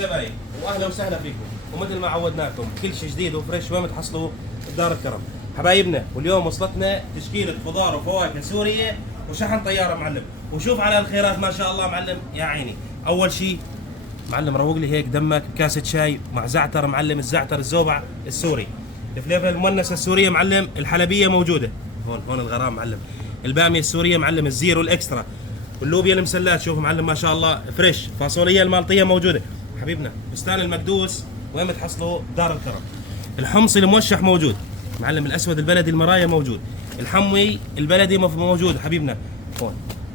الزباين، واهلا وسهلا فيكم. ومثل ما عودناكم كل شيء جديد وفريش وين تحصلوا بدار الكرم حبايبنا. واليوم وصلتنا تشكيله خضار وفواكه سوريه وشحن طياره معلم. وشوف على الخيرات ما شاء الله معلم يا عيني. اول شيء معلم روق لي هيك دمك بكاسه شاي مع زعتر معلم، الزعتر الزوبع السوري، الفليفله المونسه السوريه معلم، الحلبيه موجوده هون الغرام معلم، الباميه السوريه معلم، الزيرو الاكسترا، واللوبيا المسلات شوفوا معلم ما شاء الله فريش، فاصوليا المالطيه موجوده حبيبنا، بستان المقدوس وين تحصلوا دار الكرم، الحمص الموشح موجود معلم، الاسود البلدي المرايا موجود، الحموي البلدي موجود حبيبنا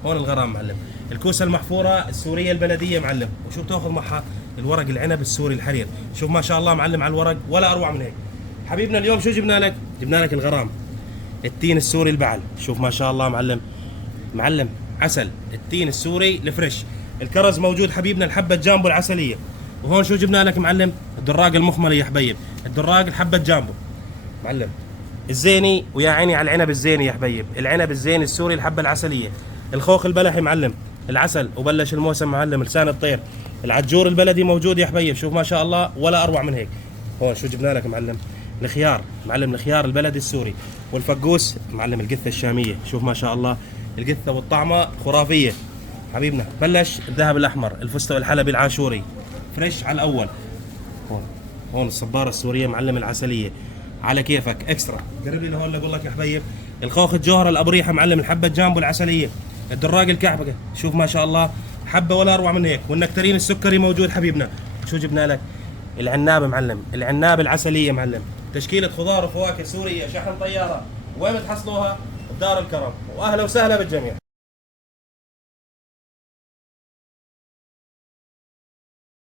هون الغرام معلم، الكوسه المحفوره السوريه البلديه معلم. وشو بتاخذ معها؟ الورق العنب السوري الحرير، شوف ما شاء الله معلم على الورق ولا اروع من هيك حبيبنا. اليوم شو جبنا لك؟ جبنا لك الغرام، التين السوري البعل، شوف ما شاء الله معلم عسل، التين السوري الفريش، الكرز موجود حبيبنا، الحبه جامبو العسليه. وهون شو جبنا لك معلم؟ الدراق المخمله يا حبيب، الدراق الحبه جامبو معلم، الزيني ويا عيني على العنب الزيني يا حبيب، العنب الزيني السوري الحبه العسليه، الخوخ البلحي معلم، العسل وبلش الموسم معلم، لسان الطير، العجور البلدي موجود يا حبيب، شوف ما شاء الله ولا اروع من هيك. هون شو جبنا لك معلم؟ الخيار معلم، الخيار البلدي السوري، والفقوس معلم، القثه الشاميه، شوف ما شاء الله القثه والطعمه خرافيه حبيبنا. بلش الذهب الاحمر، الفستق الحلبي العاشوري فريش على الاول. هون الصباره السوريه معلم العسليه على كيفك اكسترا. قرب لي لهون اقول لك يا حبيب، الخوخ الجوهره الابو ريحه معلم، الحبه جامبو العسليه، الدراق الكعبه، شوف ما شاء الله حبه ولا اروع من هيك، والنكترين السكري موجود حبيبنا. شو جبنا لك؟ العناب معلم، العناب العسليه معلم، تشكيله خضار وفواكه سوريه شحن طياره، وين بتحصلوها؟ بدار الكرم. واهلا وسهلا بالجميع.